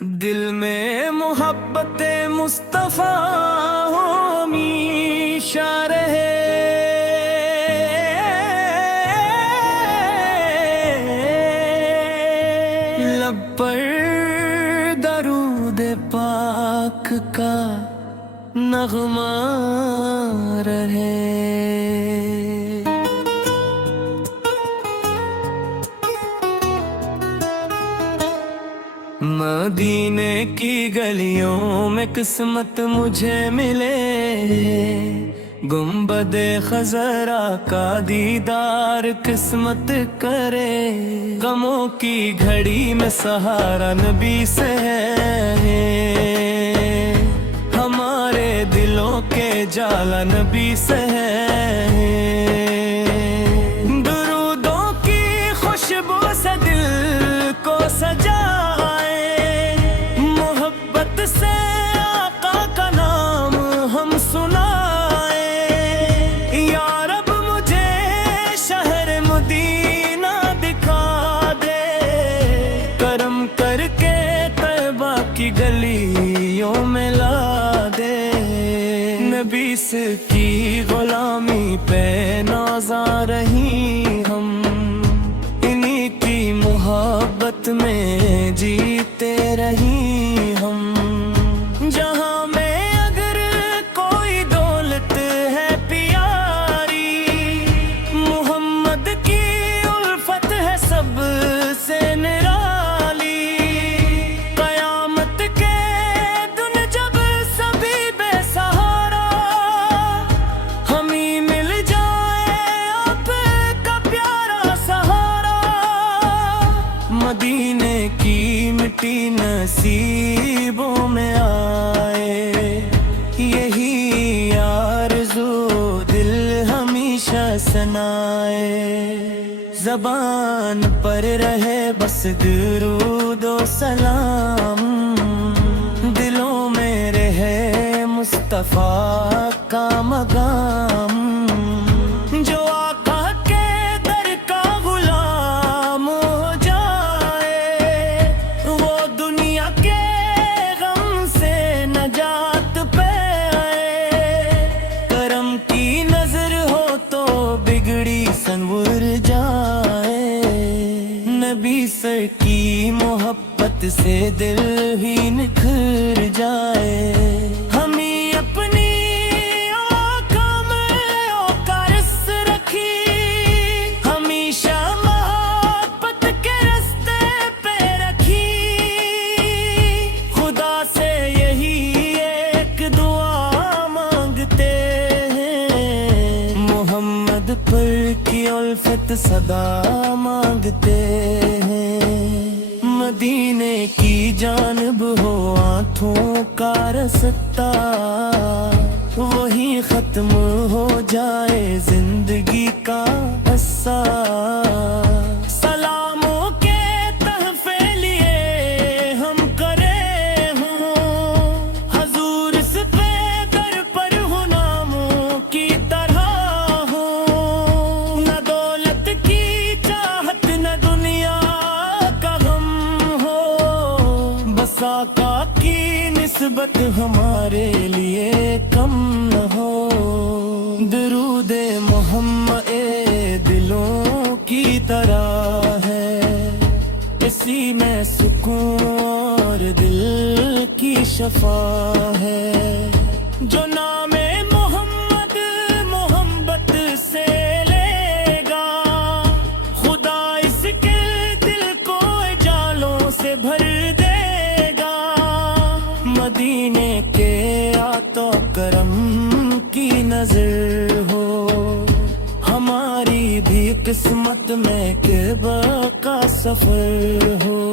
دل میں محبت مصطفیٰ ہمیشہ رہے، لب پر درود پاک کا نغمہ رہے۔ مدینے کی گلیوں میں قسمت مجھے ملے، گنبد خضرا کا دیدار قسمت کرے، غموں کی گھڑی میں سہارا نبی سے ہے، ہمارے دلوں کے جالا نبی سے ہے، درودوں کی خوشبو سے دل کو سجا، کی گلیوں میں لا دے، نبی سے کی غلامی پہ نازاں رہی ہم، انہی کی محبت میں جیتے رہی ہم، جہاں میں اگر کوئی دولت ہے پیاری، محمد کی الفت ہے سب سے مدینے کی مٹی نصیبوں میں آئے، یہی آرزو دل ہمیشہ سنائے، زبان پر رہے بس درود و سلام، دلوں میں رہے مصطفیٰ کا مقام، جو سنور جائے، نبی سر کی محبت سے دل ہی نکھر جائے، ہمیں اپنی آنکھوں میں اوکارس رکھی، ہمیشہ محبت کے رستے پہ رکھی، خدا سے یہی ایک دعا مانگتے ہیں، محمد پر کی الفت صدا مانگتے ہیں، مدینے کی جانب ہو آنکھوں کا رستہ، وہی ختم ہو جائے زندگی کا قصہ، سلاموں کے تحفے لیے ہم کرے ہوں، حضور اس پہ در پر ہوں ناموں کی طرح، آقا کی نسبت ہمارے لیے کم نہ ہو، درود محمد دلوں کی طرح ہے، اسی میں سکون اور دل کی شفا ہے، جو نام محمد محبت سے لے گا، خدا اس کے دل کو جالوں سے بھر دے، مدینے کے عطا کرم کی نظر ہو، ہماری بھی قسمت میں کہ بقا سفر ہو۔